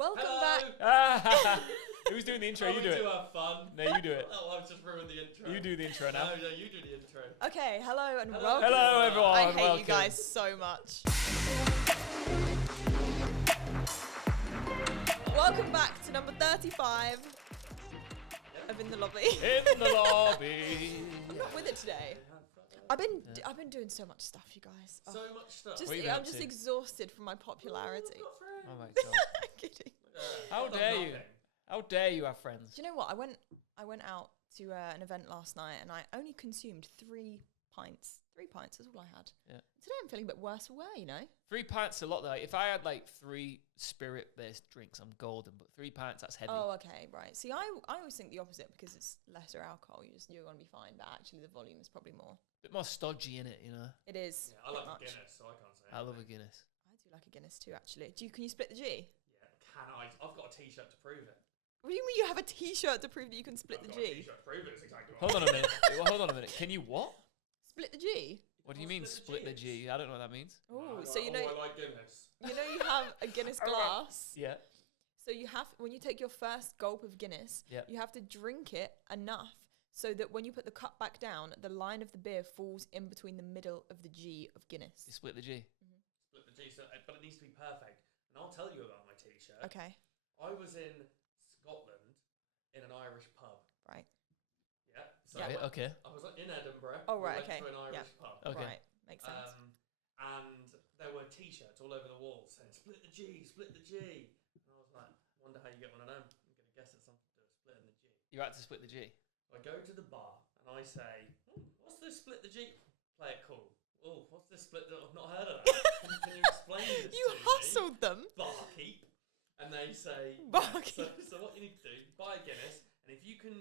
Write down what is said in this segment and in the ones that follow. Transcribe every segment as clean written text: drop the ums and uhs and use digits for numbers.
Welcome Hello. back. Who's doing the intro? You do it. To have fun. No, you do it. Oh, I've just ruined the intro. You do the intro now. No, you do the intro. Okay, hello and Hello. welcome. Hello, everyone. I hate welcome. you guys so much. Welcome back to number 35 of In the Lobby. In the lobby. I'm not with it today. I've been doing so much stuff, you guys. Oh. So much stuff. Just, What have you been I'm up just to? exhausted from my popularity. Oh my god. I'm kidding. How dare you? How dare you have friends? Do you know what? I went out to an event last night and I only consumed 3 pints. 3 pints is all I had. Yeah. Today I'm feeling a bit worse for wear, you know? 3 pints a lot though. If I had like 3 spirit-based drinks, I'm golden. But 3 pints, that's heavy. Oh, okay, right. See, I always think the opposite because it's lesser alcohol. You're going to be fine, but actually the volume is probably more. A bit more stodgy in it, you know. It is. Yeah, I like a Guinness, so I can't say. I love a Guinness. I do like a Guinness too, actually. Can you split the G? Yeah, can I? I've got a T-shirt to prove it. What do you mean you have a T-shirt to prove that you can split I've the got a G? T-shirt to prove it. It's exactly what Hold on a minute. Hold on a minute. Can you what? Split the G? What do you mean split the G? I don't know what that means. Oh, I so you know, I like Guinness. you know, you have a Guinness glass. Yeah. So you have, when you take your first gulp of Guinness, Yeah. you have to drink it enough so that when you put the cup back down, the line of the beer falls in between the middle of the G of Guinness. You split the G. Split the G, but it needs to be perfect. And I'll tell you about my T-shirt. Okay, I was in Scotland in an Irish pub. right. Yeah. So Yeah. Right, okay. I was in Edinburgh. Oh, we right, went okay, to an yeah. Irish pub. Okay. Right, makes sense. And there were T-shirts all over the wall saying "Split the G, split the G." And I was like, wonder how you get one of them. I'm gonna guess it's something to do with splitting the G. You had to split the G. So I go to the bar and I say, "What's this split the G?" Play it cool. Oh, what's this split? I've not heard of that. Can you explain this You to me? hustled them. Barkeep. And they say, Barkeep. so what you need to do, buy a Guinness, and if you can,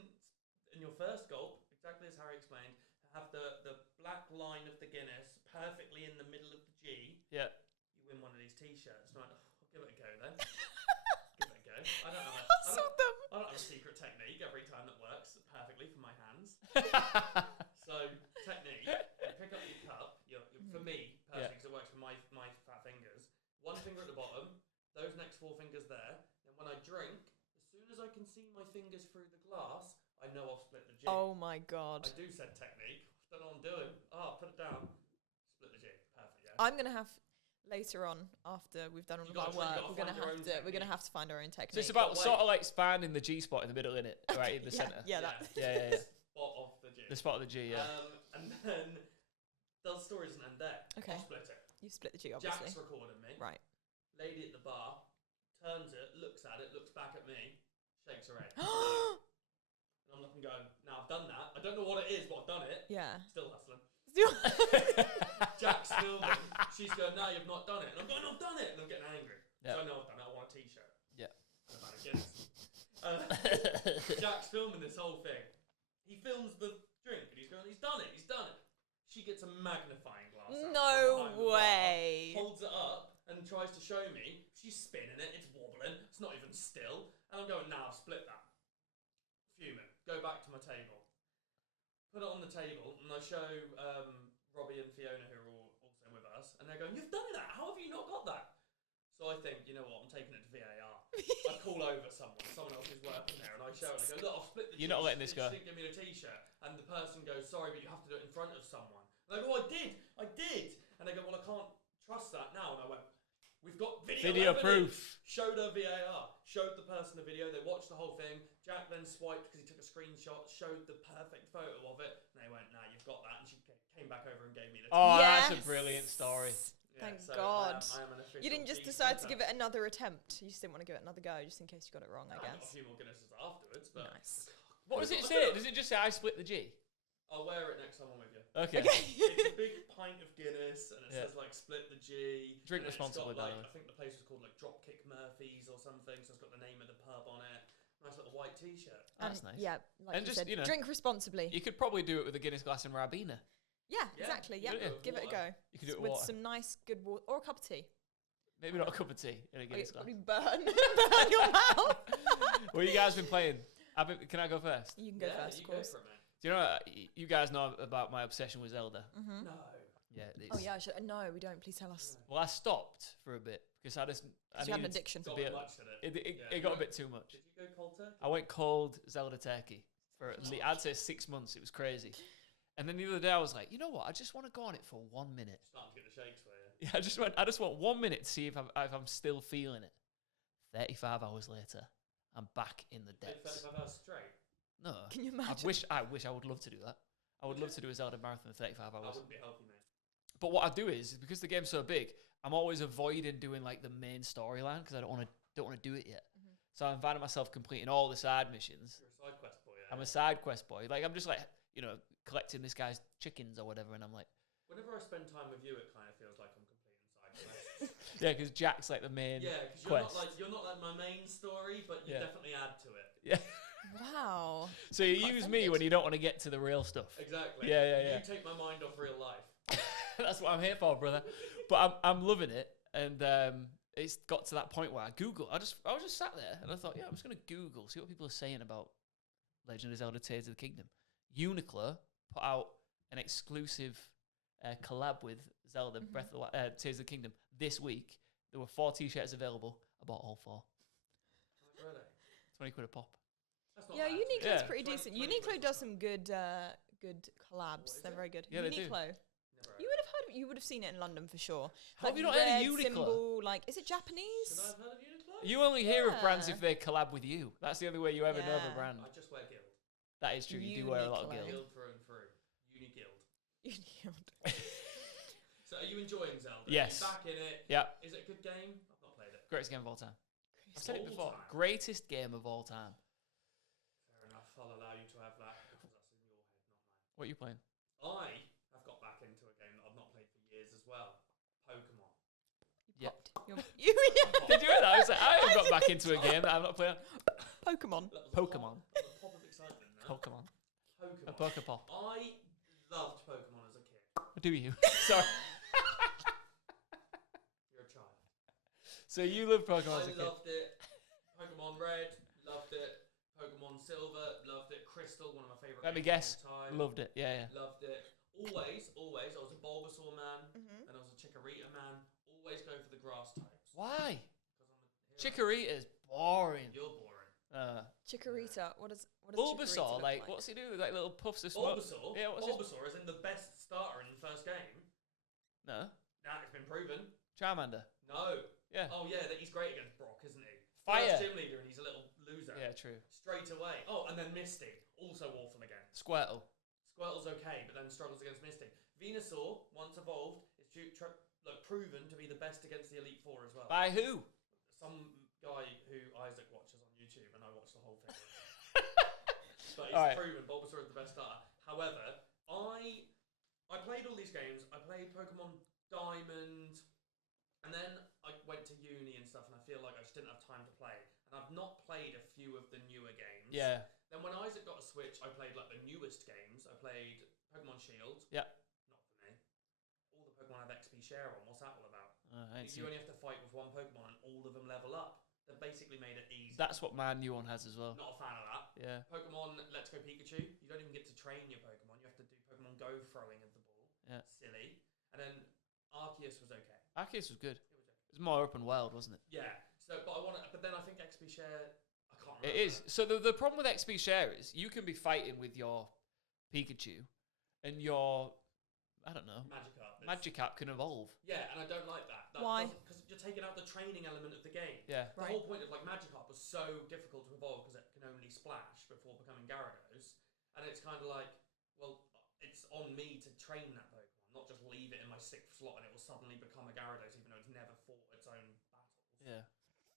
in your first gulp, exactly as Harry explained, have the black line of the Guinness perfectly in the middle of the G, Yeah. you win one of these T-shirts. And I'm like, I'll give it a go then. Give it a go. I don't Hustled them. have a secret technique every time that works perfectly for my hands. So, technique, you pick up your cup, for me, personally, because it works with my fat fingers, one finger at the bottom, those next 4 fingers there, and when I drink, as soon as I can see my fingers through the glass, I know I've split the G. Oh my god. I do said technique. I don't know what I'm doing. Oh, put it down. Split the G. Perfect, yeah. I'm gonna have later on after we've done all You of our gotta try- you work. gotta We're gonna have to find our own technique. So it's about wait. sort of like finding the G spot in the middle, innit? Right in the centre. Yeah, that. Yeah. Spot off the G. The spot of the G, yeah. And then, the story doesn't end there. Okay. I'll split it. You split the G, obviously. Jack's recording me. Right. Lady at the bar turns it, looks at it, looks back at me, shakes her head. And I'm looking going, now I've done that. I don't know what it is, but I've done it. Yeah. Still hustling. Jack's filming. She's going, no, you've not done it. And I'm going, I've done it. And I'm getting angry. Yeah. So I know I've done it. I want a T-shirt. Yeah. And I've had a Guinness. Jack's filming this whole thing. He films the drink and he's going, he's done it. He's done it. She gets a magnifying glass out No from behind the bar, way. holds it up and tries to show me. She's spinning it. It's wobbling. It's not even still. And I'm going, nah, I've split that. Fuming. Go back to my table. Put it on the table, and I show Robbie and Fiona, who are all also with us, and they're going, "You've done that. How have you not got that?" So I think, you know what? I'm taking it to VAR. I call over someone else who's working there, and I show it. I go, "Look, I've split the You're not letting this go. She didn't give me the T-shirt," and the person goes, "Sorry, but you have to do it in front of someone." And I go, "I did. And they go, "Well, I can't trust that now." And I went, "We've got video proof. evidence." Showed her VAR. Showed the person the video. They watched the whole thing. Jack then swiped because he took a screenshot. Showed the perfect photo of it. And they went, "Nah, you've got that." And she came back over and gave me the. Oh, Yes. that's a brilliant story. Yeah, Thank so God. I am an official You didn't just G decide to splitter. give it another attempt. You just didn't want to give it another go, just in case you got it wrong, I I got a guess. few more Guinnesses afterwards, but Nice. What does it say? Does it just say I split the G? I'll wear it next time I'm with you. Okay. It's a big pint of Guinness, and it Yeah. says like split the G. Drink and it's responsibly, got, by the like, way. I think the place was called like Dropkick Murphy's or something, so it's got the name of the pub on it. Nice little white T-shirt. That's nice. Yeah, like And you just, said, you know, drink responsibly. You could probably do it with a Guinness glass and Ribena. Yeah, Yeah, exactly. you Yeah, could do it with give it a water. go. You could do it With with water. some nice, good water. Or a cup of tea. Maybe not a cup of tea in a Oh, Guinness you glass. probably burn your mouth. What you guys been playing? Can I go first? You can go Yeah, first, you of go course. for it, mate. Do you know, you guys know about my obsession with Zelda? Mm-hmm. No. Yeah. Oh yeah, I should. No, we don't. Please tell us. Well, I stopped for a bit because I You had an needed addiction. to Got be a a- bit much, did it? it got a bit too much. Did you go cold turkey? I went cold Zelda turkey for I'd say 6 months. It was crazy. And then the other day I was like, you know what? I just want to go on it for 1 minute. Starting to get the shakes for you. Yeah, I just want 1 minute to see if I'm still feeling it. 35 hours later, I'm back in the Played depths. 35 hours straight. No, Can you imagine? I wish I would love to do that. I would love to do a Zelda marathon in 35 That hours. wouldn't be healthy, mate. But what I do is because the game's so big, I'm always avoiding doing like the main storyline because I don't want to do it yet. So I'm finding myself completing all the side missions. You're a side quest boy. I'm a side quest boy. Like I'm just like collecting this guy's chickens or whatever, and I'm like, Whenever I spend time with you, it kind of feels like I'm completing side quests. yeah, because Jack's like the main. Yeah, because quest. you're not like my main story, but you Yeah. definitely add to it. Yeah. Wow. So you Quite use me offended. when you don't want to get to the real stuff. Exactly. Yeah. You take my mind off real life. That's what I'm here for, brother. But I'm loving it, and it's got to that point where I was just sat there, and I thought, yeah, I'm just gonna Google, see what people are saying about Legend of Zelda: Tears of the Kingdom. Uniqlo put out an exclusive collab with Zelda Tears of the Kingdom this week. There were 4 t-shirts available. I bought all 4. Really? 20 quid a pop. That's not Yeah, bad. Uniqlo's Yeah. pretty 20 decent. 20 Uniqlo quid. does some good collabs. What is They're it? very good. Yeah, they do. Uniqlo. Never You would have heard. You would have seen it in London for sure. How have Like you not heard of red Uniqlo? symbol, like, is it Japanese? Should I have heard of Uniqlo? You only hear of brands Yeah. if they collab with you. That's the only way you ever know of a Yeah. brand. I just wear Guild. That is true. You do wear a lot of Uniqlo. Guild. Guild through and through. Uni-Guild. Uniqlo. So are you enjoying Zelda? Yes. Are you back in it? Yeah, Is it a good game? I've not played it. greatest game of all time. I've said it All before. time. Greatest game of all time. Fair enough. I'll allow you to have that because that's in your head, not mine. What are you playing? I have got back into a game that I've not played for years as well. Pokemon. Yeah. You Did you hear that? I was like, I have got back into a game that I've not played. Pokemon. That was Pokemon. A pop of excitement there. Pokemon. A Pokemon. Pokepop. I loved Pokemon as a kid. Do you? Sorry. You're a child. So you love Pokemon as a I kid? loved it. Pokemon Red, loved it. Pokemon Silver, loved it. Crystal, one of my favourite Let me games guess. of all time. Loved it. Yeah, yeah. Loved it. Always. I was a Bulbasaur man, Mhm. and I was a Chikorita man. Always go for the grass types. Why? Because I'm a hero. Chikorita's boring. You're boring. Chikorita. What does Chikorita Bulbasaur, look like, what's he do with like little puffs of smoke? Bulbasaur? Yeah, what's his... Bulbasaur is in the best starter in the first game. No. Nah, it's been proven. Charmander. No. Yeah. Oh, yeah, that he's great against Brock, isn't he? Fire. First gym leader, and he's a little loser. Yeah, true. Straight away. Oh, and then Misty, also awful again. Squirtle. Squirtle's okay, but then struggles against Misty. Venusaur, once evolved, is proven to be the best against the Elite Four as well. By who? Some guy who Isaac watches on YouTube, and I watched the whole thing. But it's Alright. proven Bulbasaur is the best starter. However, I played all these games. I played Pokemon Diamond, and then I went to uni and stuff, and I feel like I just didn't have time to play. And I've not played a few of the newer games. Yeah. Then when Isaac got a Switch, I played like the newest games. I played Pokemon Shield. Yeah. Not for me. All the Pokemon have XP share on. What's that all about? I ain't You seen only have to fight with one Pokemon and all of them level up. They've basically made it easy. That's what my new one has as well. Not a fan of that. Yeah. Pokemon Let's Go Pikachu. You don't even get to train your Pokemon. You have to do Pokemon Go throwing of the ball. Yeah. Silly. And then Arceus was okay. Arceus was good. It was okay. It was more open world, wasn't it? Yeah. So, but then I think XP share. I can't remember. It is. So the problem with XP share is you can be fighting with your Pikachu, and your Magikarp can evolve. Yeah, and I don't like that. Why? Because you're taking out the training element of the game. Yeah. The whole point of like Magikarp was so difficult to evolve because it can only splash before becoming Gyarados, and it's kind of like, well, it's on me to train that Pokemon, not just leave it in my 6th slot and it will suddenly become a Gyarados even though it's never fought its own battles. Yeah.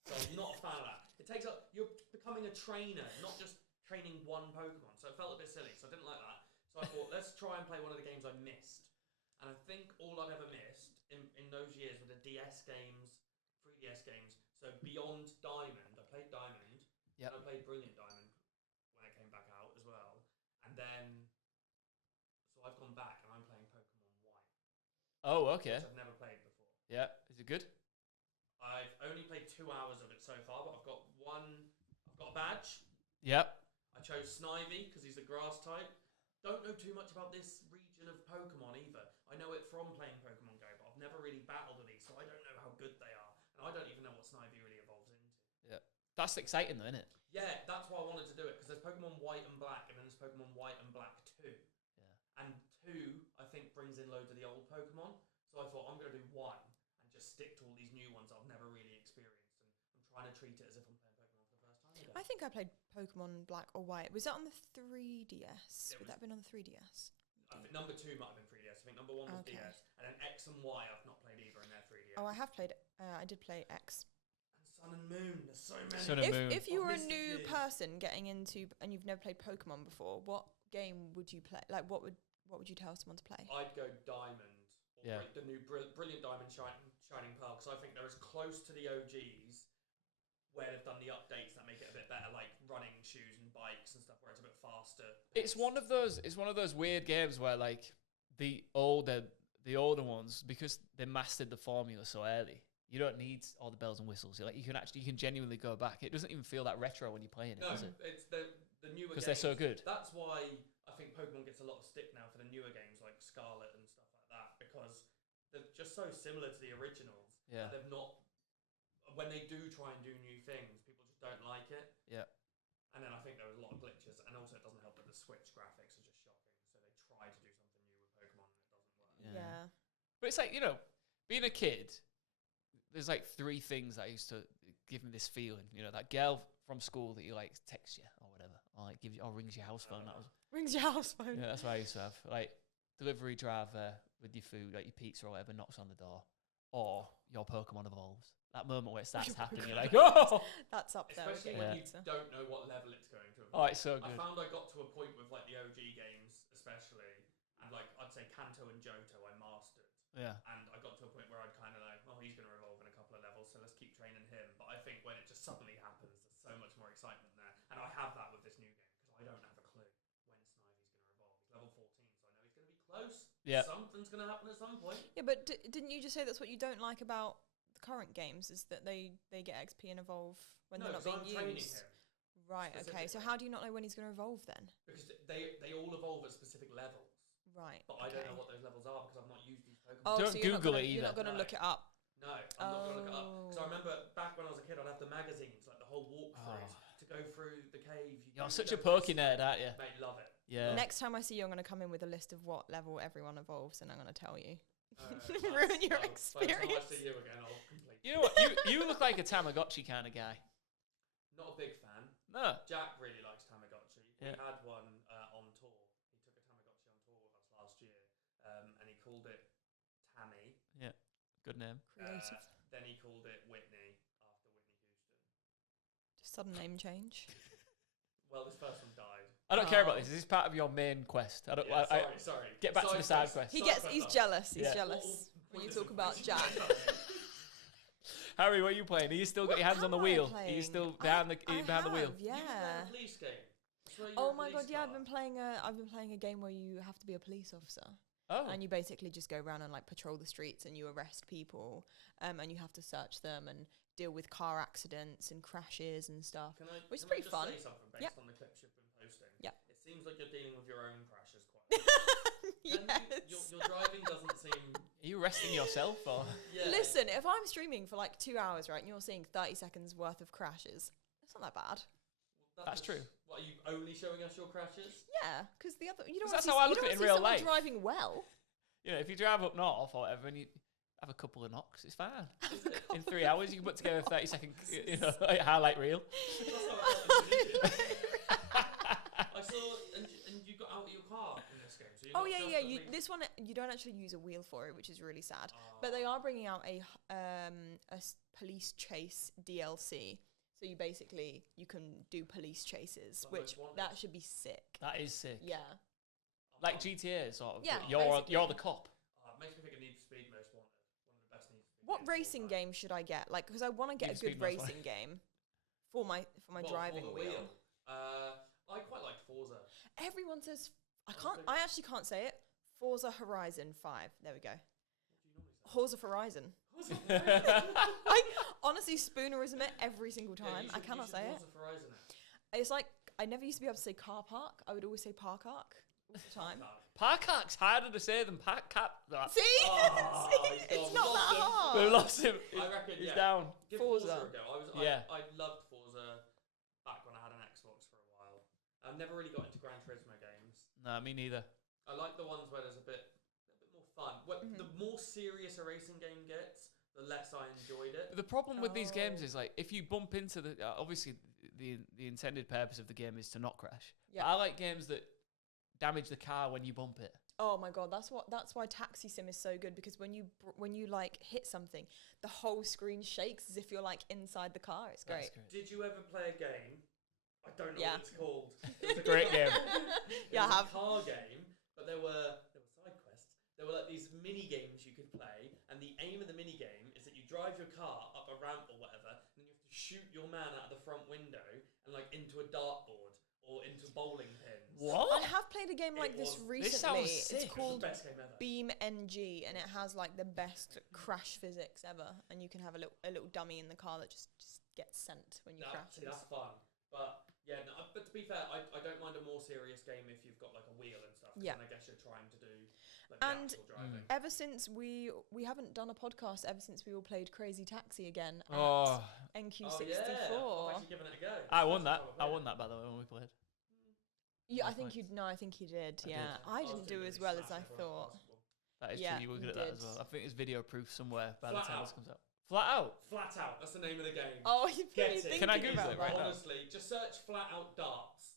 So I'm not a fan of that. It takes up, you're becoming a trainer, not just training one Pokemon. So it felt a bit silly. So I didn't like that. So I thought, let's try and play one of the games I missed. And I think all I've ever missed in those years were the DS games, 3DS games. So beyond Diamond, I played Diamond. Yep. And I played Brilliant Diamond when it came back out as well. And then, so I've gone back and I'm playing Pokemon White. Oh, okay. Which I've never played before. Yeah. Is it good? I've only played 2 hours of it so far, but I've got a badge. Yep. I chose Snivy because he's a grass type. Don't know too much about this region of Pokemon either. I know it from playing Pokemon Go, but I've never really battled with these, so I don't know how good they are, and I don't even know what Snivy really evolves into. Yeah, that's exciting though, isn't it? Yeah, that's why I wanted to do it, because there's Pokemon White and Black, and then there's Pokemon White and Black 2. Yeah. And 2, I think, brings in loads of the old Pokemon. So I thought, I'm going to do 1 and just stick to all these new ones I've never really experienced. And I'm trying to treat it as if I'm playing Pokemon for the first time again. I think I played Pokemon Black or White. Was that on the 3DS? Would that have been on the 3DS? I think number 2 might have been 3DS. I think number 1 was Okay. DS. And then X and Y I've not played either, and they're 3DS. Oh, I have played. I did play X. And Sun and Moon, there's so many. Sun and Moon. If you were a I've missed new few. person getting into and you've never played Pokemon before, what game would you play? Like, what would you tell someone to play? I'd go Diamond. Or Yeah. the new Brilliant Diamond Shining Pearl, because I think they're as close to the OGs where they've done the updates that make it a bit better, like running shoes and bikes and stuff, where it's a bit faster. It's one of those weird games where like the older ones, because they mastered the formula so early, you don't need all the bells and whistles. Like you can genuinely go back. It doesn't even feel that retro when you're playing it, No, does it? it's the newer games. Because they're so good. That's why I think Pokemon gets a lot of stick now for the newer games like Scarlet and stuff like that, because they're just so similar to the originals. Yeah. And they've not. When they do try and do new things, people just don't like it. Yeah. And then I think there was a lot of glitches, and also it doesn't help that the Switch graphics are just shocking. So they try to do something new with Pokemon, and it doesn't work. Yeah. But it's like, being a kid, there's like 3 things that used to give me this feeling. That girl from school that you like texts you or whatever, or like gives you, or rings your house phone. That was Rings your house phone. yeah, that's what I used to have. Like delivery driver with your food, like your pizza or whatever, knocks on the door, or your Pokemon evolves. That moment where it starts happening, you're like, oh, That's up there. Especially with when Game you Pizza. don't know what level it's going to. oh, it's so I good. found I got to a point with like the OG games, especially, and like I'd say Kanto and Johto, I mastered. Yeah. And I got to a point where I'd kind of like, well, he's going to evolve in a couple of levels, so let's keep training him. But I think when it just suddenly happens, there's so much more excitement there. And I have that with this new game, because I don't have a clue when Snivy's going to evolve. He's level 14, so I know he's going to be close. Yeah. Something's going to happen at some point. Yeah, but didn't you just say that's what you don't like about the current games, is that they get XP and evolve when No, they're not 'cause being I'm training used? him. Right, okay. So how do you not know when he's going to evolve then? Because they all evolve at specific levels. Right. But I don't know what those levels are, because I've not used these Pokemon. Oh, Don't so you're Google not it You're not either. going to No. look it up. No, I'm not going to look it up. Because I remember back when I was a kid, I'd have the magazines, like the whole walkthroughs, to go through the cave. You're do such a this. Poké nerd, aren't you? Mate, love it. Yeah. Next time I see you, I'm going to come in with a list of what level everyone evolves, and I'm going to tell you. That's- Ruin your well, By the time I experience. see you again, I'll complete. You know what? You look like a Tamagotchi kind of guy. Not a big fan. No. Jack really likes Tamagotchi. Yeah. We had one on tour. He took a Tamagotchi on tour with us last year, and he called it Tammy. Yeah. Good name. Creative. Then he called it Whitney after Whitney Houston. Just sudden name change. Well, this first one died. I don't care about this. Is this part of your main quest? I don't. Yeah, I, sorry. get back to the side quest. He's jealous. He's Yeah. jealous when you talk about Jack. Harry, what are you playing? Are you still got your hands on the am I wheel? Are playing? you still I behind the wheel? have, Yeah. You played a police game. So you're Oh a my god, police yeah, car. I've been playing a game where you have to be a police officer. Oh. And you basically just go around and like patrol the streets and you arrest people, and you have to search them and deal with car accidents and crashes and stuff. Which is can pretty I just fun. say something based Yep. on the clips you've been posting? Yep. It seems like you're dealing with your own crashes quite a lot. Yes. Your driving doesn't seem... Are you arresting yourself or? Yeah. Listen, if I'm streaming for like 2 hours, right, and you're seeing 30 seconds worth of crashes, that's not that bad. That's true. What, are you only showing us your crashes? Yeah, because the other, you don't 'Cause want that's to see, how I you look don't at it in wanna see real someone life. driving well. If you drive up north or whatever and you have a couple of knocks, it's fine. Is it? In 3 hours, you can put together a 30-second, like highlight reel. That's how I felt in Tunisia. I saw, and you got out of your car in this game. So you're Oh not yeah, just yeah. a police- This one you don't actually use a wheel for it, which is really sad. Ah. But they are bringing out a police chase DLC. So you can do police chases, Like which Most Wanted? that should be sick. That is sick. Yeah. Like GTA, sort of. Yeah, but you're basically. the cop. It makes me think of Need for Speed Most Wanted. One of the best Need for Speed What games of all racing time. game should I get? Like, because I want to get Need a for good Speed Most racing game for my What, driving for the wheel. I quite like Forza. Everyone says Okay. I actually can't say it. Forza Horizon 5. There we go. What do you normally say? Forza Horizon. Forza I honestly spoonerism it every single Yeah, time. you I should cannot say it. Forza Horizon it. It's like I never used to be able to say car park. I would always say park arc What's the time? Parkak's harder to say than Parkak. See? Oh, See? he's It's gone. not that Lost him. hard. We've lost him. I reckon, He's yeah. down. Give Forza. Forza a go. I loved Forza back when I had an Xbox for a while. I never really got into Gran Turismo games. No, me neither. I like the ones where there's a bit more fun. The more serious a racing game gets, the less I enjoyed it. The problem with these games Oh. is like if you bump into the obviously the intended purpose of the game is to not crash. Yeah. I like games that damage the car when you bump it. Oh my god, that's why Taxi Sim is so good, because when you like hit something, the whole screen shakes as if you're like inside the car. It's great. Did you ever play a game? I don't know Yeah. what it's called. It's a great game. Yeah, I It was have. a car game, but there were side quests. There were like these mini games you could play, and the aim of the mini game is that you drive your car up a ramp or whatever, and then you have to shoot your man out of the front window and like into a dartboard or into bowling pins. What? I have played a game like It this was- recently. sounds It's sick. It was called the best game ever. Beam NG, and it has like the best crash physics ever. And you can have a little dummy in the car that just gets sent when you crash. See, that's fun. But yeah, no, but to be fair, I don't mind a more serious game if you've got like a wheel and stuff. 'Cause Yeah. then I guess you're trying to do like the And actual driving. Ever since we haven't done a podcast ever since we all played Crazy Taxi again at Oh, NQ64. Oh, yeah. I've actually given it a go. I won First that. time I played won it. that by the way when we played. Yeah, I Nice think points. I think you did. I Yeah, did. I was didn't do doing as really well as I smash everyone thought. possible. That is Yeah, true. You were you good at that did. as well. I think it's video proof somewhere by Flat the time Out. this comes out. Flat out. Flat Out. That's the name of the game. Oh, you're Get really it. thinking Can I Google about it right that. now? Honestly, just search Flat Out darts,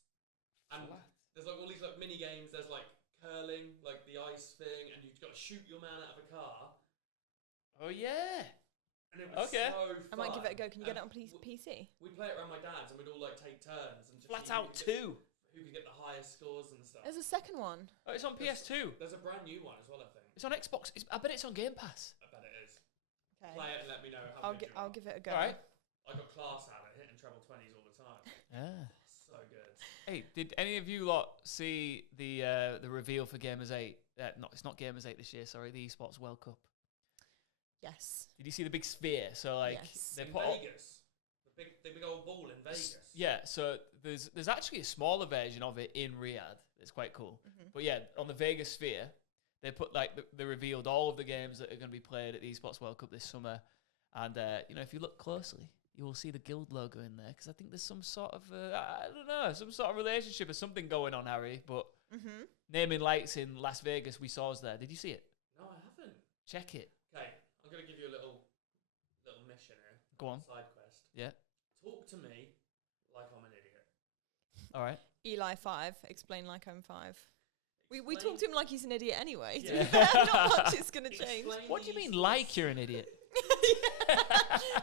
and Flat. there's like all these like mini games. There's like curling, like the ice thing, and you've got to shoot your man out of a car. Oh yeah. And it was Okay. so fun. I might give it a go. Can you get it And on PC? We'd play it around my dad's, and we'd all like take turns and just Flat see out 2. who could get the highest scores and stuff. There's a second one. Oh, it's on PS2. There's a brand new one as well, I think. It's on Xbox. I bet it's on Game Pass. I bet it is. Okay. Play it and let me know how good you I'll are. give it a go. All right. I got class at it, hitting treble 20s all the time. Yeah. So good. Hey, did any of you lot see the reveal for Gamers 8? No, it's not Gamers 8 this year. Sorry, the Esports World Cup. Yes. Did you see the big sphere? So like Yes. they In put all- Vegas. The big old ball in Vegas. yeah. So there's actually a smaller version of it in Riyadh. It's quite cool. But yeah, on the Vegas sphere, they put like they revealed all of the games that are going to be played at the Esports World Cup this summer. And if you look closely, you will see the Guild logo in there because I think there's some sort of I don't know, some sort of relationship or something going on, Harry. But naming lights in Las Vegas, we saw us there. Did you see it? No, I haven't. Check it. Okay, I'm going to give you a little mission here. Go on. Side quest. Yeah. Talk to me like I'm an idiot. All right. Eli 5. Explain like I'm 5. We Explain- talk to him like he's an idiot anyway. To be Yeah. fair, not much is going to change. Explain What do you the mean, esports- like you're an idiot?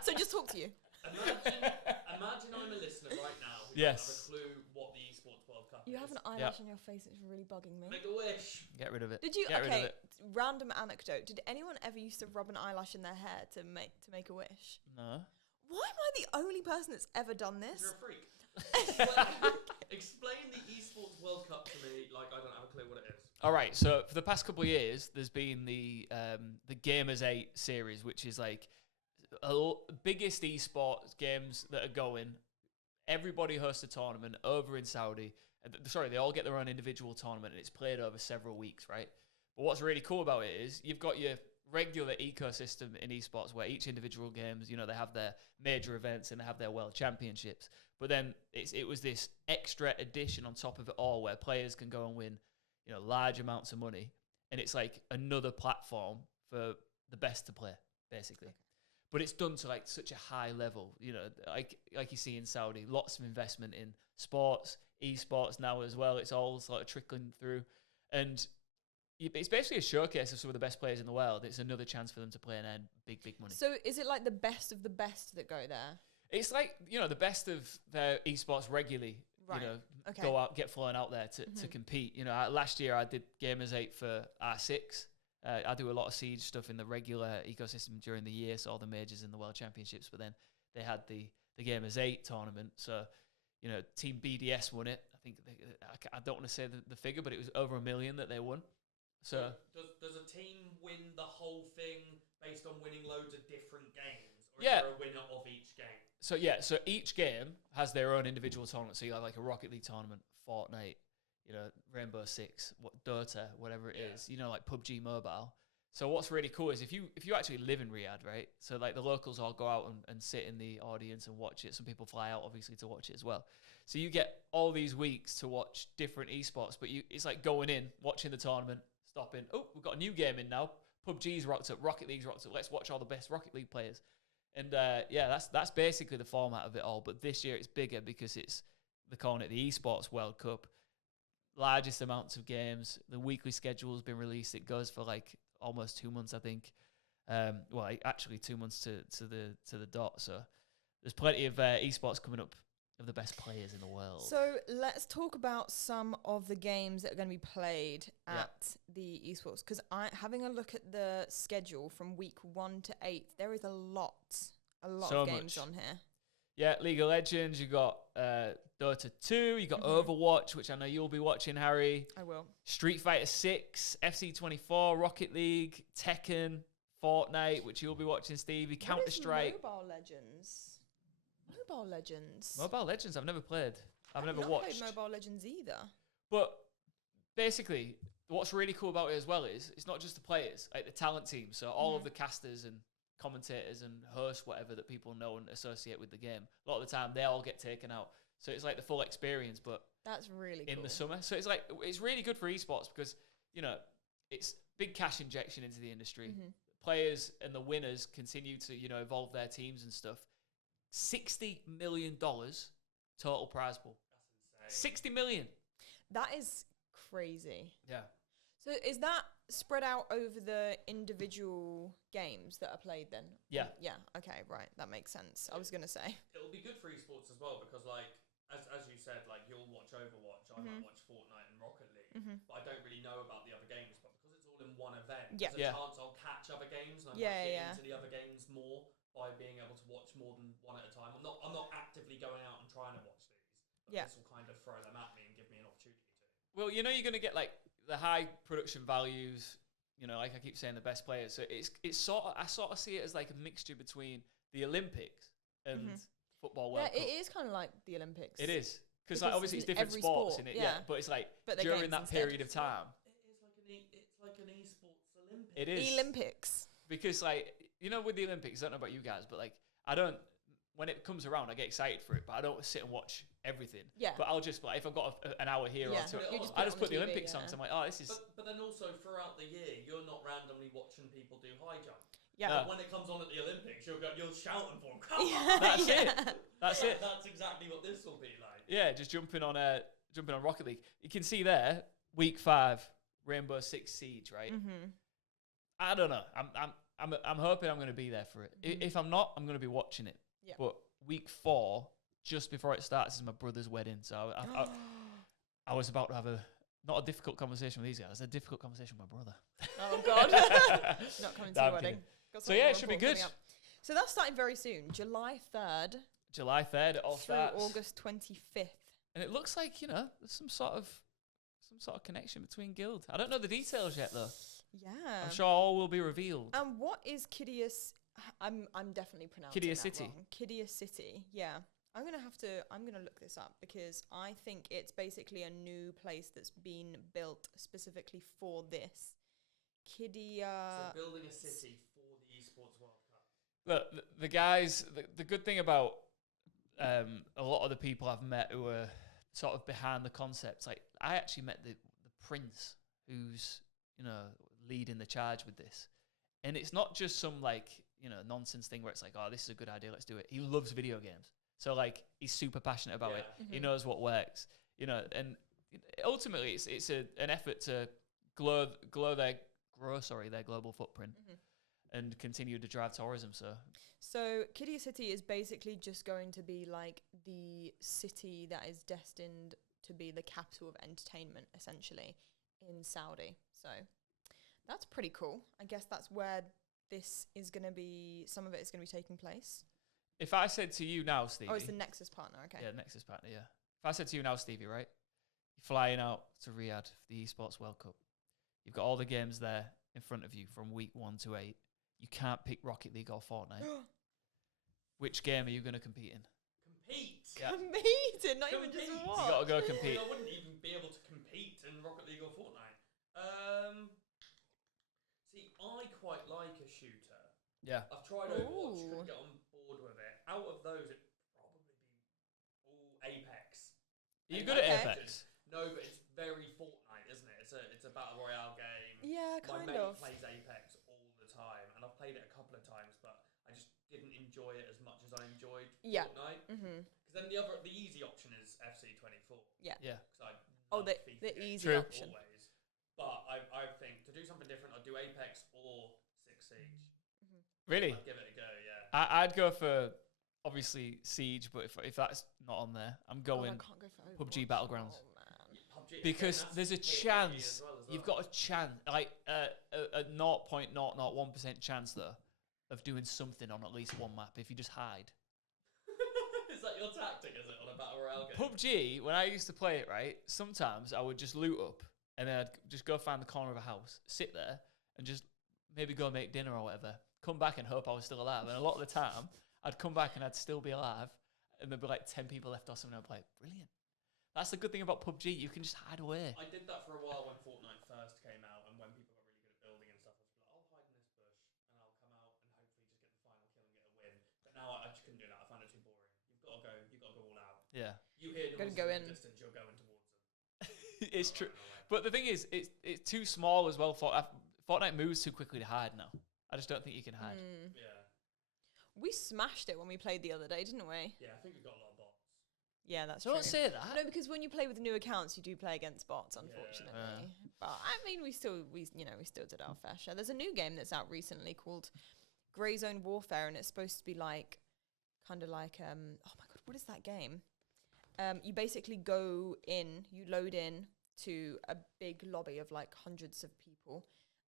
So just talk to you. Imagine I'm a listener right now who Yes. doesn't have a clue what the Esports World Cup You is. have an eyelash on your face. It's really bugging me. Make a wish. Get rid of it. Did you? Get rid of Okay. it. Random anecdote. Did anyone ever used to rub an eyelash in their hair to make a wish? No. Why am I the only person that's ever done You're this? a freak. Explain the Esports World Cup to me like I don't have a clue what it is. All right. So for the past couple of years, there's been the Gamers 8 series, which is like biggest esports games that are going. Everybody hosts a tournament over in Saudi. Sorry, they all get their own individual tournament, and it's played over several weeks, right? But what's really cool about it is you've got your regular ecosystem in esports where each individual games, they have their major events and they have their world championships. But then it was this extra addition on top of it all where players can go and win, large amounts of money. And it's like another platform for the best to play, basically. But it's done to like such a high level, like you see in Saudi, lots of investment in sports, esports now as well. It's all sort of trickling through. And it's basically a showcase of some of the best players in the world. It's another chance for them to play and earn big money. So is it like the best of the best that go there? It's like, the best of their esports regularly, Right. Okay. go out, get flown out there to compete. Last year I did Gamers 8 for R6. I do a lot of Siege stuff in the regular ecosystem during the year, so all the majors and the world championships, but then they had the Gamers 8 tournament. So, Team BDS won it. I think I don't want to say the figure, but it was over $1 million that they won. So does a team win the whole thing based on winning loads of different games? Or Yeah. is there a winner of each game? So each game has their own individual tournament. So you have like a Rocket League tournament, Fortnite, Rainbow Six, Dota, whatever it is, like PUBG Mobile. So what's really cool is if you actually live in Riyadh, right? So like the locals all go out and sit in the audience and watch it. Some people fly out obviously to watch it as well. So you get all these weeks to watch different esports, but it's like going in, watching the tournament, stopping. Oh, we've got a new game in now. PUBG's rocked up, Rocket League's rocked up. Let's watch all the best Rocket League players. And that's basically the format of it all. But this year it's bigger because they're calling it the Esports World Cup. Largest amounts of games. The weekly schedule has been released. It goes for like almost 2 months, I think. Actually 2 months to the dot. So there's plenty of esports coming up of the best players in the world. So let's talk about some of the games that are going to be played at the esports, because having a look at the schedule from week 1 to 8, there is a lot of games on here. Yeah, League of Legends, you got Dota 2, you got Overwatch, which I know you'll be watching, Harry. I will. Street Fighter 6, FC24, Rocket League, Tekken, Fortnite, which you'll be watching, Stevie, Counter-Strike. Mobile Legends? Mobile Legends, I've never played. I've never not watched. played Mobile Legends either. But basically, what's really cool about it as well is it's not just the players, like the talent team. So all of the casters and commentators and hosts, whatever, that people know and associate with the game, a lot of the time they all get taken out. So it's like the full experience, but that's really in cool. the summer. So it's really good for esports because it's big cash injection into the industry. Players and the winners continue to evolve their teams and stuff. $60 million total prize pool. That's insane. $60 million. That is crazy. Yeah. So is that spread out over the individual games that are played then? Yeah. Yeah. Okay. Right. That makes sense. I was gonna say it'll be good for esports as well because, like, as you said, like you'll watch Overwatch, I might watch Fortnite and Rocket League, but I don't really know about the other games. But because it's all in one event, there's a chance I'll catch other games and I might get into the other games more by being able to watch more than one at a time. I'm not actively going out and trying to watch these. But this will kind of throw them at me and give me an opportunity to. Well, you're going to get like the high production values, like I keep saying, the best players. So I sort of see it as like a mixture between the Olympics and football World Cup. Yeah, it is kind of like the Olympics. It is. Because like, obviously it's different sports in it, but it's like during that period of time. It's like an esports Olympics. It is. Olympics. Because like, with the Olympics, I don't know about you guys, but like when it comes around, I get excited for it, but I don't sit and watch everything. Yeah. But I'll just, like, if I've got an hour here or two, I just put the Olympic songs. I'm like, oh, this is... But then also, throughout the year, you're not randomly watching people do high jump. Yeah. But when it comes on at the Olympics, you'll shout them for them. Come on! That's it. That's it. That's exactly what this will be like. Yeah, just jumping on Rocket League. You can see there, week 5, Rainbow Six Siege, right? I don't know. I'm hoping I'm going to be there for it. If I'm not, I'm going to be watching it. Yeah. But week 4, just before it starts, is my brother's wedding. So I was about to have not a difficult conversation with these guys, a difficult conversation with my brother. Oh, God. Not coming to your wedding. So, yeah, it should be good. So that's starting very soon. July 3rd. July 3rd, it all starts. Through August 25th. And it looks like, there's some sort of connection between guilds. I don't know the details yet, though. Yeah. I'm sure all will be revealed. And what is Kidius? I'm definitely pronouncing Kidia that City. wrong. Kidia City. Yeah. I'm gonna look this up because I think it's basically a new place that's been built specifically for this. Kidia. So building a city for the Esports World Cup. Look, the guys. The good thing about a lot of the people I've met who are sort of behind the concepts, like I actually met the prince who's leading the charge with this, and it's not just some like nonsense thing where it's like, oh, this is a good idea, let's do it. He loves video games, so like he's super passionate about it. He knows what works, and ultimately it's an effort to grow their global footprint and continue to drive tourism. So Kidia City is basically just going to be like the city that is destined to be the capital of entertainment, essentially, in Saudi. So that's pretty cool. I guess that's where this is going to be, some of it is going to be taking place. If I said to you now, Stevie... Oh, it's the Nexus partner, okay. Yeah, Nexus partner, yeah. If I said to you now, Stevie, right? You're flying out to Riyadh for the Esports World Cup. You've got all the games there in front of you from week 1 to 8. You can't pick Rocket League or Fortnite. Which game are you going to compete in? Compete? Yeah. Compete? Not even just watch? You got to go compete. I wouldn't even be able to compete See, I quite like a shooter. Yeah. I've tried Overwatch, Ooh. couldn't get on board with it. Out of those, it'd probably be all Apex. Are you good at Okay. Apex? No, but it's very Fortnite, isn't it? It's a battle royale game. Yeah, My kind mate of. plays Apex all the time, and I've played it a couple of times, but I just didn't enjoy it as much as I enjoyed Yeah. Fortnite. Mm-hmm. Because then the easy option is FC24. Yeah. Yeah. Because I Oh, love the FIFA games easy True. option. always. But I think to do something different, I'd do Apex or Six Siege. Really? I'd give it a go. Yeah. I'd go for obviously Siege, but if that's not on there, I'm going I can't go for PUBG Overwatch. Battlegrounds. Oh, man. PUBG, because again, there's a that's hit chance. as well. You've got a chance, like a 0.001% chance though, of doing something on at least one map if you just hide. Is that your tactic? Is it on a battle royale game? PUBG, when I used to play it, right, sometimes I would just loot up and then I'd just go find the corner of a house, sit there, and just maybe go make dinner or whatever. Come back and hope I was still alive. And a lot of the time, I'd come back and I'd still be alive, and there'd be like 10 people left or something. I'd be like, brilliant. That's the good thing about PUBG. You can just hide away. I did that for a while when Fortnite first came out, and when people got really good at building and stuff, I was like, I'll hide in this bush, and I'll come out and hopefully just get the final kill and get a win. But now I just couldn't do that. I found it too boring. You've got to go all out. Yeah. You hear Gotta noises go in in. the distance, you're going towards them. It's Not true. running away. But the thing is, it's too small as well. Fortnite moves too quickly to hide now. I just don't think you can hide. Mm. Yeah. We smashed it when we played the other day, didn't we? Yeah, I think we've got a lot of bots. Yeah, that's Don't true. say that. No, because when you play with new accounts, you do play against bots, unfortunately. But I mean, we still did our fair share. There's a new game that's out recently called Grey Zone Warfare, and it's supposed to be like, kind of like, oh my god, what is that game? You basically go in, you load in to a big lobby of like hundreds of people,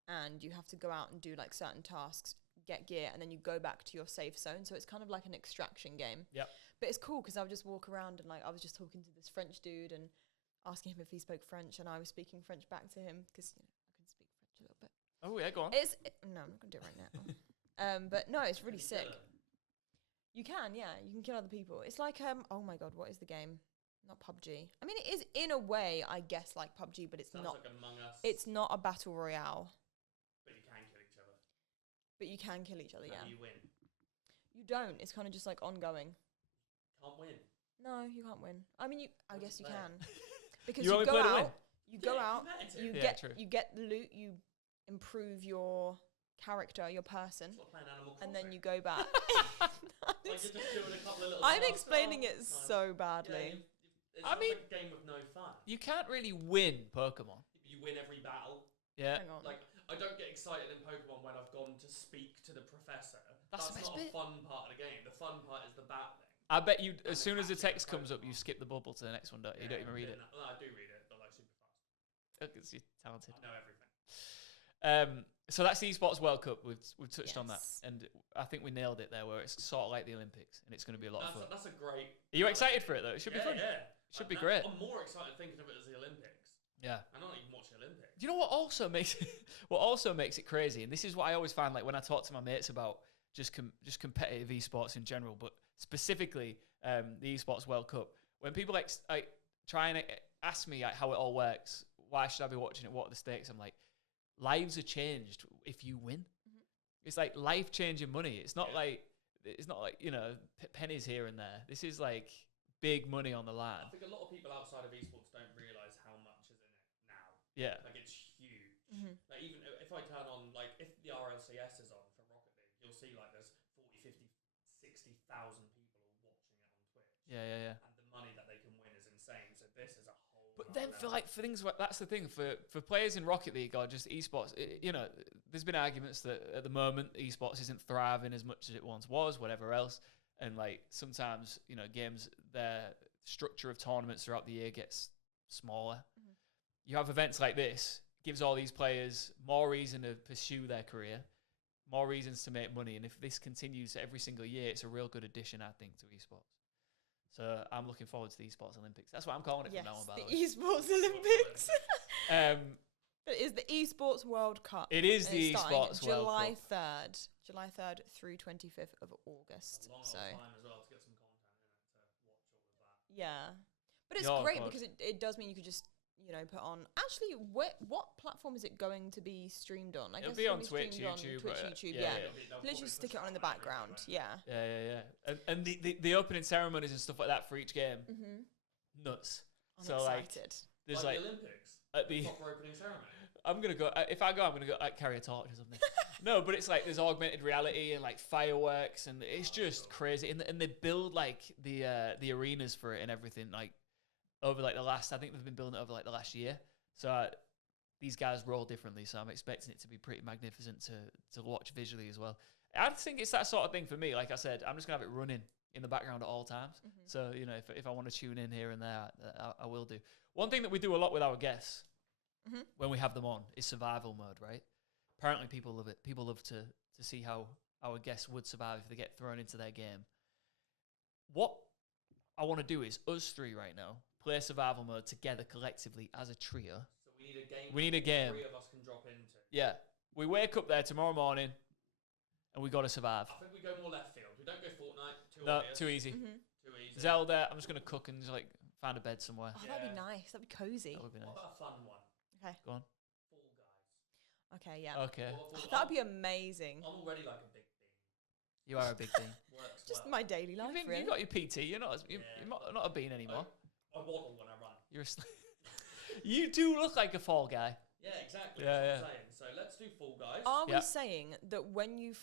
and you have to go out and do like certain tasks, get gear, and then you go back to your safe zone. So it's kind of like an extraction game. Yep. But it's cool because I would just walk around and like I was just talking to this French dude and asking him if he spoke French, and I was speaking French back to him because I can speak French a little bit. Oh yeah, go on. No, I'm not gonna do it right now. But no, it's really sick. You can, yeah, you can kill other people. It's like oh my god, what is the game? Not PUBG. I mean, it is in a way, I guess, like PUBG, but it's Sounds not. like Among Us. It's not a battle royale. But you can kill each other. But you can kill each other, How yeah. do you win? You don't. It's kind of just like ongoing. Can't win. No, you can't win. I mean, I guess you Multiplayer. can. Because You you only go play to win. out, you go Yeah, out, competitive. you Yeah, get true. you get the loot, you improve your character, your person, It's like playing Animal and then Crossing. you go back. Like you're just doing a couple of little I'm tasks. explaining it Fine. so Yeah, badly. it's I mean- like a game with no fun. You can't really win Pokemon. You win every battle. Yeah. Hang on. Like, I don't get excited in Pokemon when I've gone to speak to the professor. That's the best not bit. a fun part of the game. The fun part is the battling. I bet you, as And soon as the catching text comes up, you Pokemon. skip the bubble to the next one, don't you? You don't even read it. No, I do read it, but like super fast. Because you're talented. I know everything. So that's the Esports World Cup. We've touched on that, Yes. and I think we nailed it there. Where it's sort of like the Olympics, and it's going to be a lot of fun. That's a great. Are you excited for it though? It should be fun. Yeah. Should be great. I'm more excited thinking of it as the Olympics. Yeah. I don't even watch the Olympics. Do you know what also makes what also makes it crazy? And this is what I always find like when I talk to my mates about just competitive esports in general, but specifically the Esports World Cup. When people like try and ask me like how it all works, why should I be watching it? What are the stakes? I'm like, lives are changed if you win. It's like life changing money. It's not like you know pennies here and there. This is like big money on the line. I think a lot of people outside of esports don't realise how much is in it now. Yeah. Like it's huge. Mhm. Like even if I turn on, like if the RLCS is on for Rocket League, you'll see like there's 40, 50, 60,000 people watching it on Twitch. Yeah. And the money that they can win is insane. So this is a whole. But nother then for level. like for things like that's the thing for players in Rocket League or just esports, you know, there's been arguments that at the moment esports isn't thriving as much as it once was, whatever else, and like sometimes you know games their structure of tournaments throughout the year gets smaller. You have events like this, gives all these players more reason to pursue their career, more reasons to make money, and if this continues every single year, it's a real good addition, I think, to esports. So I'm looking forward to the Esports Olympics. That's what I'm calling it Yes, from now on, by the the way. Esports Olympics. It It is the Esports World Cup. is And the it's starting Esports World July Cup. 3rd. July 3rd through 25th of August. a long So, old time as well to get some content in it to watch all of that. yeah. But it's Oh, great God. because it does mean you could just, put on. Actually, what platform is it going to be streamed on? I It'll guess be it'll on be Twitch, streamed on YouTube, Twitch, YouTube. Yeah. Literally stick it on in the background. Yeah. And the opening ceremonies and stuff like that for each game, nuts. I'm so excited. there's like the Olympics. at the Proper opening ceremony. I'm gonna go. If I go, I'm gonna go like carry a torch or something. No, but it's like there's augmented reality and like fireworks, and it's just crazy. And they build like the arenas for it and everything like over like the last. I think they've been building it over like the last year. So these guys roll differently. So I'm expecting it to be pretty magnificent to watch visually as well. I think it's that sort of thing for me. Like I said, I'm just gonna have it running in the background at all times. So if I want to tune in here and there, I will do. One thing that we do a lot with our guests. When we have them on is survival mode, right? Apparently people love it. People love to see how our guests would survive if they get thrown into their game. What I want to do is us three right now play survival mode together collectively as a trio. So we need a game. We need a game. Three of us can drop into. Yeah. We wake up there tomorrow morning and we got to survive. I think we go more left field. We don't go Fortnite. No, obvious. too easy. Too easy. Zelda, I'm just going to cook and just like find a bed somewhere. Oh, that'd be nice. That'd be cozy. That would be What nice. about a fun one? Okay. Go on. Fall Guys. Okay, yeah. Okay. That'd be amazing. I'm already like a big bean. You are a big bean. Works Just well. my daily life, You really. got your PT. You're not a bean anymore. I waddle when I run. You're you do look like a fall guy. Yeah, exactly. Yeah, That's what I'm saying. So let's do Fall Guys. Are we Yep. saying that when you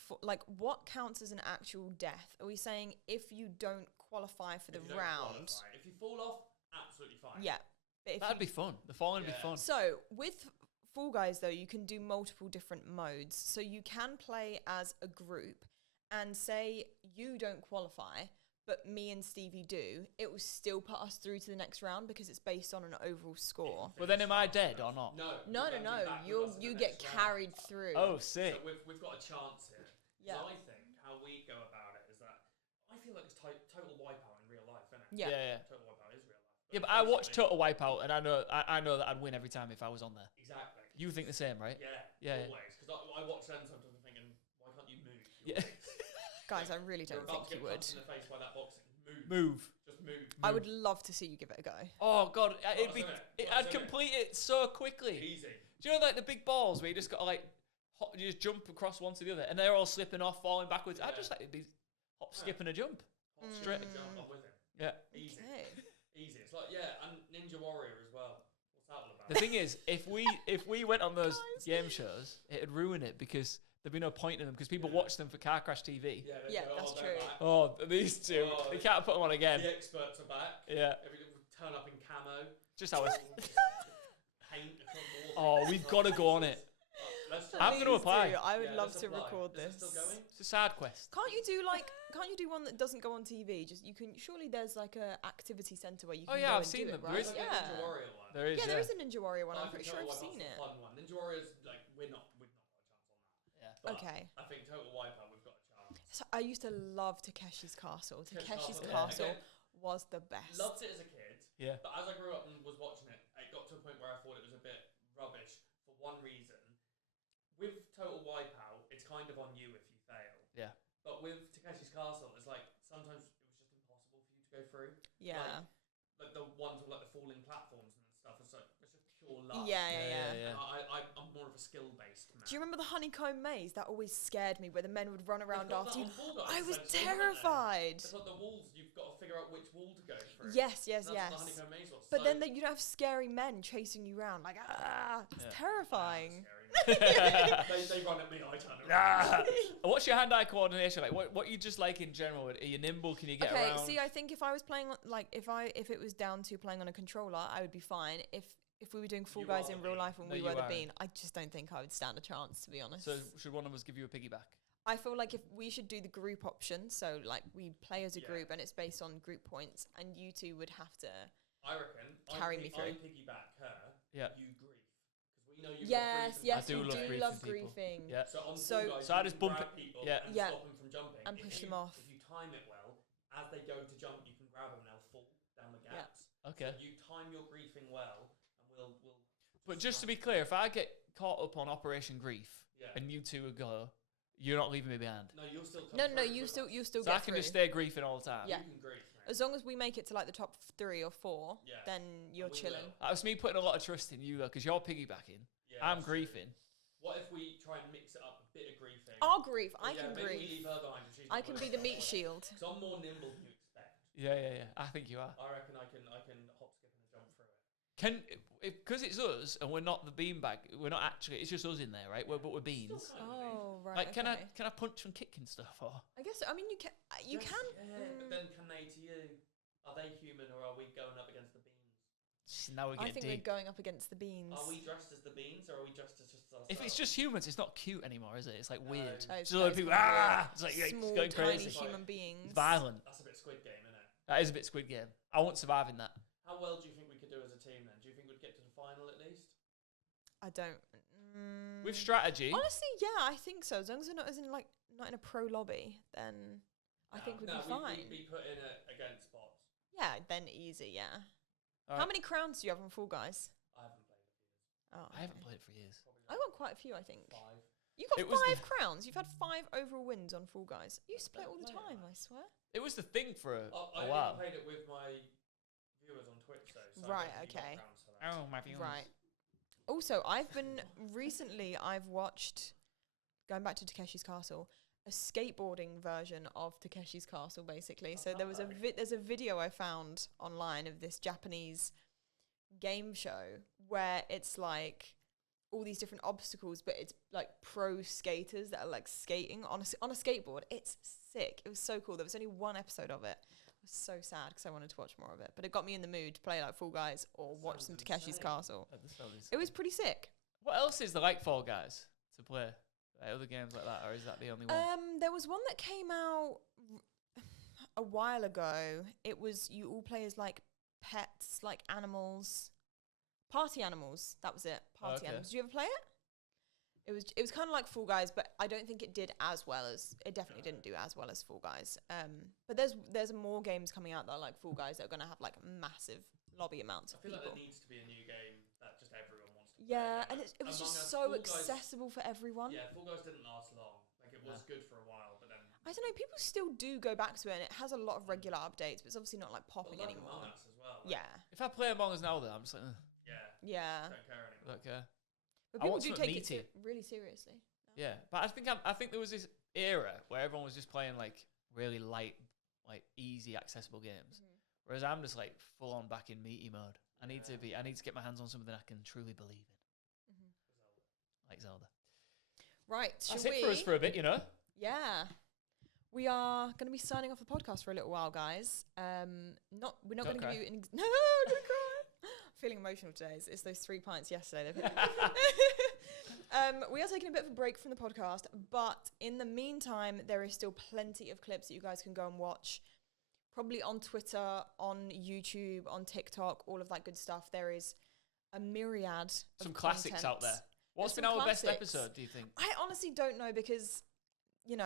what counts as an actual death? Are we saying if you don't qualify for the If you don't round? qualify. If you fall off, absolutely fine. Yeah. But if That'd you- be fun. The falling would be Yeah. fun. So with Fall Guys though, you can do multiple different modes. So you can play as a group and say you don't qualify, but me and Stevie do. It will still put us through to the next round because it's based on an overall score. But then am I dead or not? No. No. you're going back with us to You the get next round. carried through. Oh, So sick. we've got a chance here. Yeah. So I think how we go about it is that I feel like it's total wipeout in real life, isn't it? Yeah. Yeah. Total wipeout is real life. Yeah, but I watched Total Wipeout, and I know that I'd win every time if I was on there. Exactly. You think the same, right? Yeah. Yeah. Always. Because I watch them sometimes and thinking, why can't you move? Yeah. Guys, I really You're don't about think to you get would. punched in the face by that boxing. Move. Move. Just move. I would love to see you give it a go. Oh god, it'd be. isn't I'd it? complete it so quickly. Easy. Do you know like the big balls where you just got to like you just jump across one to the other, and they're all slipping off, falling backwards? I'd Yeah. just like it'd be hop, skip, and a jump. Straight. Jump, I'm with him. Yeah. Easy. Okay. Easy. It's like, yeah, and Ninja Warrior as well. What's that all about? The thing is, if we went on those game shows, it'd ruin it because there'd be no point in them because people watch them for Car Crash TV. Yeah, Yeah, go, that's they're true. back. Oh, these two, Oh, they can't put them on again. The experts are back. Yeah, Turn up in camo. just how it's. Paint across all. Oh, we've got to go on it. I'm Please gonna apply. do. I would Yeah, love let's to apply. record Is it this. still going? It's a side quest. Can't you do one that doesn't go on TV? Just you can. Surely there's like a activity center where you Oh, can. yeah, go I've and seen do them. It, There right? is- Like a Yeah. Ninja Warrior one. There is. Yeah, there is a Ninja Warrior one. I I'm think pretty sure Total I've seen Wipeout's it. a fun one. Ninja Warrior's like we've not got a chance on that. Yeah. But Okay. I think Total Wipeout we've got a chance. So I used to love Takeshi's Castle. Takeshi's Castle, Castle yeah. was the best. Loved it as a kid. Yeah. But as I grew up and was watching it, it got to a point where I thought it was a bit rubbish for one reason. With Total Wipeout, it's kind of on you if you fail. Yeah. But with Takeshi's Castle, it's like sometimes it was just impossible for you to go through. Yeah. Like the ones with like the falling platforms and stuff. It's like it's just pure luck. Yeah, yeah, yeah. Yeah. And I'm more of a skill based man. Do you remember the honeycomb maze? That always scared me, where the men would run around got after that you. on Fall Guys, I was essentially, haven't they? terrified. It's like the walls. You've got to figure out which wall to go through. Yes, yes, That's yes. what the honeycomb maze was. But So- then you don't have scary men chasing you around. Like, it's Yeah. terrifying. They run at me, I turn around. What's your hand-eye coordination like? What you just like in general? Are you nimble? Can you get Okay, around? see, I think if I was playing if it was down to playing on a controller, I would be fine. If we were doing Fall You Guys are in the real bean. life and No, we you were the are. bean, I just don't think I would stand a chance, to be honest. So should one of us give you a piggyback? I feel like if we should do the group option, so like we play as a Yeah. group and it's based on group points, and you two would have to. I reckon. Carry me through. I piggyback her. Yeah. You grief. Because we know you've Yes, got grief. yes, I do we love do griefing love people. griefing. Yeah. So on So- Fall Guys, So I you just can bump grab it- people yeah. and Yeah. stop them from jumping. And If push you- them off. If you time it well, as they go to jump, you can grab them and they'll fall down the Yeah. gaps. Okay. So you time your griefing well, and we'll. But just to be clear, if I get caught up on Operation Grief Yeah. and you two would go, You're not leaving me behind. No, you'll still come No, through you with still us. you still So get I can through. just stay griefing all the time. Yeah. You can grief, mate. As long as we make it to like the top 3 or 4, Yeah. then you're we chilling. will. That was me putting a lot of trust in you, though, because you're piggybacking. Yeah, I'm that's true. griefing. What if we try and mix it up a bit of griefing? I'll grief. I Yeah, can maybe we grief. leave her behind and she's I not can with be us the that meat way. shield. 'Cause I'm more nimble than you expect. Yeah. I think you are. I reckon I can hop, skip, and a jump through it. Can because it's us and we're not the beanbag. We're not actually. It's just us in there, right? But we're beans. Still kind of me. Oh right. Like, can okay. I punch and kick and stuff? Or I guess. I mean, you can. You Yes, can. Yeah, but then can they to you? Are they human or are we going up against the beans? now we're I getting think deep. we're going up against the beans. Are we dressed as the beans or are we dressed as just ourselves? If it's just humans, it's not cute anymore, is it? It's like No. weird. Oh, Just a lot of people. It's like it's small, going tiny crazy. human beings. It's violent. That's a bit Squid Game, isn't it? That is a bit Squid Game. I won't survive in that. How well do you think we could do as a team then? Do you think we'd get to the final at least? I don't. With strategy, Honestly, yeah, I think so. As long as we're not not in a pro lobby, then I think we'd be fine. We'd be put in it against bots. Yeah, then easy. Yeah. All How right. many crowns do you have on Fall Guys? I haven't played it for years. Oh, I haven't okay. played it for years. Probably I got quite a few, I think. 5. You got It was 5 crowns. You've had 5 overall wins on Fall Guys. You split all the play it, time, man. I swear. It was the thing for a I while. only played it with my viewers on Twitch though. So Right, I don't think you got okay. crowns for that. Oh, my viewers. Right. Also, I've watched, going back to Takeshi's Castle, a skateboarding version of Takeshi's Castle, basically. So there was there's a video I found online of this Japanese game show where it's like all these different obstacles, but it's like pro skaters that are like skating on a skateboard. It's sick. It was so cool. There was only 1 episode of it. I was so sad because I wanted to watch more of it, but it got me in the mood to play like Fall Guys or watch some Sounds Takeshi's insane. Castle. It It was pretty sick. What else is there like Fall Guys to play? Like other games like that, or is that the only one? There was one that came out a while ago. It was you all play as like pets, like animals, party animals. That was it. Party Okay. animals. Did you ever play it? It was kind of like Fall Guys, but I don't think it did as well as it definitely didn't do as well as Fall Guys. But there's more games coming out that are like Fall Guys that are going to have like massive lobby amounts I of feel like people. there needs to be a new game that just everyone wants to play. Yeah, again. and it was Among just Us, so Fall Guys- accessible for everyone. Yeah, Fall Guys didn't last long. Like it was good for a while, but then I don't know. People still do go back to it, and it has a lot of regular updates, but it's obviously not like but popping like anymore. Among Us as well. Like, Yeah, If I play Among Us now, then I'm just like, Yeah. yeah. Don't care anymore. look, yeah. But I people want do something take it meaty. really seriously. Yeah, but I think there was this era where everyone was just playing like really light, like easy, accessible games, whereas I'm just like full on back in meaty mode. I need to get my hands on something I can truly believe in, like Zelda. Right, That's shall it for us we? for a bit, you know. Yeah, we are going to be signing off the podcast for a little while, guys. We're not Don't going to cry. give you no, I'm going to cry. Feeling emotional today. It's those 3 pints yesterday. They've hit me. We are taking a bit of a break from the podcast, but in the meantime, there is still plenty of clips that you guys can go and watch. Probably on Twitter, on YouTube, on TikTok, all of that good stuff. There is a myriad of Some classics out there. content. What's There's been some our best classics. episode? Do you think? I honestly don't know because,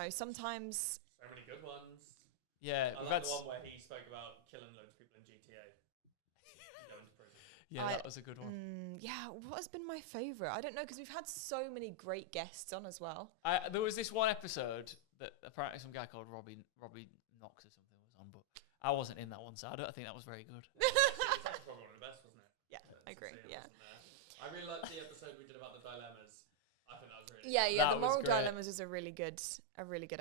sometimes... So many good ones. Yeah, I we've like had. the one where he spoke about killing loads of people in GTA. And going to prison. Yeah, I- that was a good one. yeah, what has been my favourite? I don't know, because we've had so many great guests on as well. There was this one episode that apparently some guy called Robbie Knox or something was on, but I wasn't in that one, so I don't think that was very good. It's actually probably one of the best, wasn't it? Yeah, I To agree, see it yeah. wasn't there. I really liked the episode we did about the dilemmas. I think that was really Yeah, That the was moral great. dilemmas is a really good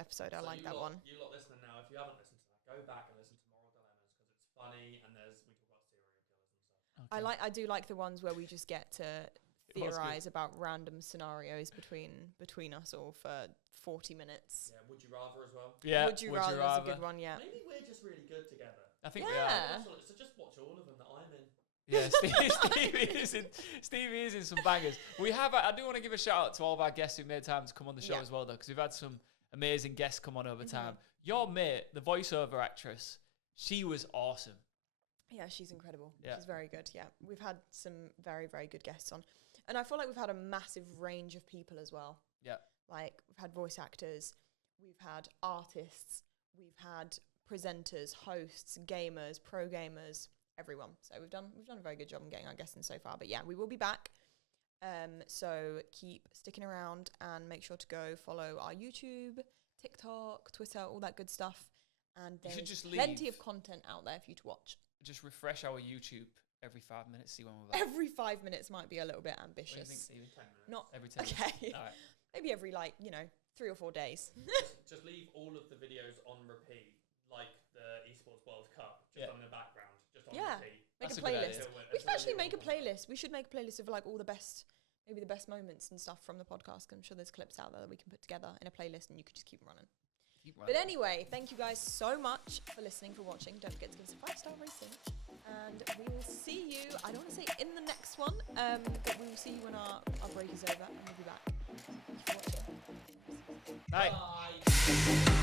episode. I So like you that lot- one. You lot listening now, if you haven't listened to that, go back and listen to Moral Dilemmas because it's funny and we talk about serial killers and stuff. I do like the ones where we just get to It was good. theorize about random scenarios between us all for 40 minutes. Yeah, Would You Rather as well. Yeah, Would you rather is a good one, yeah. Maybe we're just really good together. I think we are. Yeah. So just watch all of them that I'm in. Yeah, Stevie is in some bangers. I do want to give a shout out to all of our guests who made time to come on the show Yeah. as well, though, because we've had some amazing guests come on over Mhm. time. Your mate, the voiceover actress, she was awesome. Yeah, she's incredible. Yeah. She's very good, yeah. We've had some very, very good guests on. And I feel like we've had a massive range of people as well. Yeah. Like, we've had voice actors, we've had artists, we've had presenters, hosts, gamers, pro gamers, everyone. So we've done a very good job in getting our guests in so far. But yeah, we will be back. So keep sticking around and make sure to go follow our YouTube, TikTok, Twitter, all that good stuff. And You should there's just plenty leave. of content out there for you to watch. Just refresh our YouTube every 5 minutes, see when we're back. Every 5 minutes might be a little bit What do you think, ambitious. Stevie? 10 minutes. Not Every 10 okay. minutes. All right. Maybe every 3 or 4 days. Just leave all of the videos on repeat, like the Esports World Cup, just on the background, just on Yeah. repeat. Make That's a a good playlist. idea. We can actually make a playlist. We should make a playlist of like all the best, maybe the best moments and stuff from the podcast. I'm sure there's clips out there that we can put together in a playlist, and you could just keep running. But anyway, thank you guys so much for listening, for watching. Don't forget to give us a 5-star rating. And we will see you, I don't want to say in the next one, but we will see you when our break is over, and we'll be back. Thank you for watching. Bye. Bye.